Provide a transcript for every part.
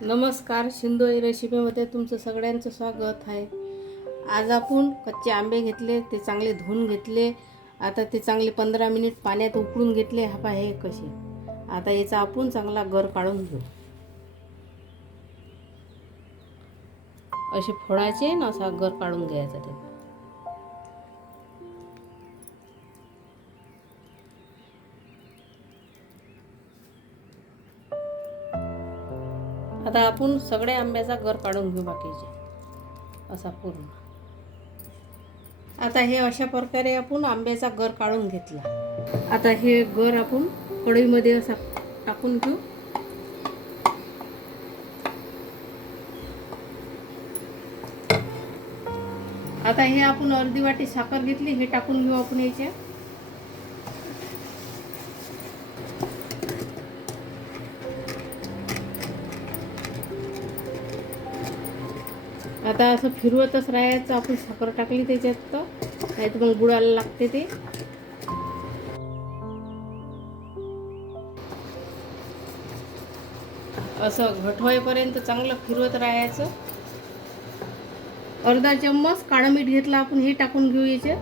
नमस्कार, शिंदोई रेसिपीमध्ये तुमचं सगळ्यांचं स्वागत आहे. आज आपण कच्चे आंबे घेतले, ते चांगले धुवून घेतले. आता ते चांगले 15 मिनिट पाण्यात उकळून घेतले. हा पहा हे कसे. आता याचा आपण चांगला गर काढून घेऊ. असे फोडायचे ना, असा गर काढून घ्यायचा ते. आता आपण सगळ्या आंब्याचा गर काढून घेऊ बाकीचे असा पूर्ण. आता हे अशा प्रकारे आपण आंब्याचा गर काढून घेतला. आता हे गर आपण कढईमध्ये असा टाकून घेऊ. आता हे आपण अर्धी वाटी साखर घेतली, हे टाकून घेऊ आपण याच्या. आता असं फिरवतच राहायचं. आपण साखर टाकली त्याच्यात तर नाही तर मग बुडाला लागते ते. असं घट होईपर्यंत चांगलं फिरवत राहायचं. अर्धा चम्मच काळं मीठ घेतलं आपण, हे टाकून घेऊ याच्यात.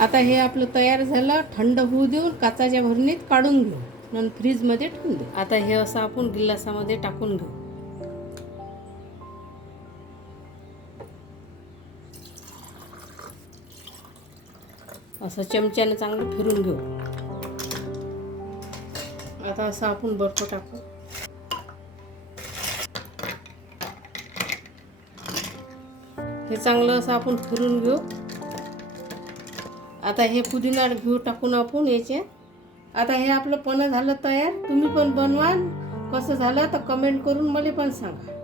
आता हे आपलं तयार झालं. थंड होऊ देऊन काचाच्या भरणीत काढून घेऊ, नंतर फ्रीजमध्ये ठेवून देऊ. आता हे असं आपण गिलासामध्ये टाकून घेऊ. असं चमच्याने चांगलं फिरून घेऊ. आता असं आपण बर्फ टाकू. हे चांगलं असं आपण फिरून घेऊ. आता हे पुदिना घेऊ टाकून आपण याचे. आता हे आपलं पण झालं तयार. तुम्ही पण बनवा. कसं झालं तर कमेंट करून मला पण सांगा.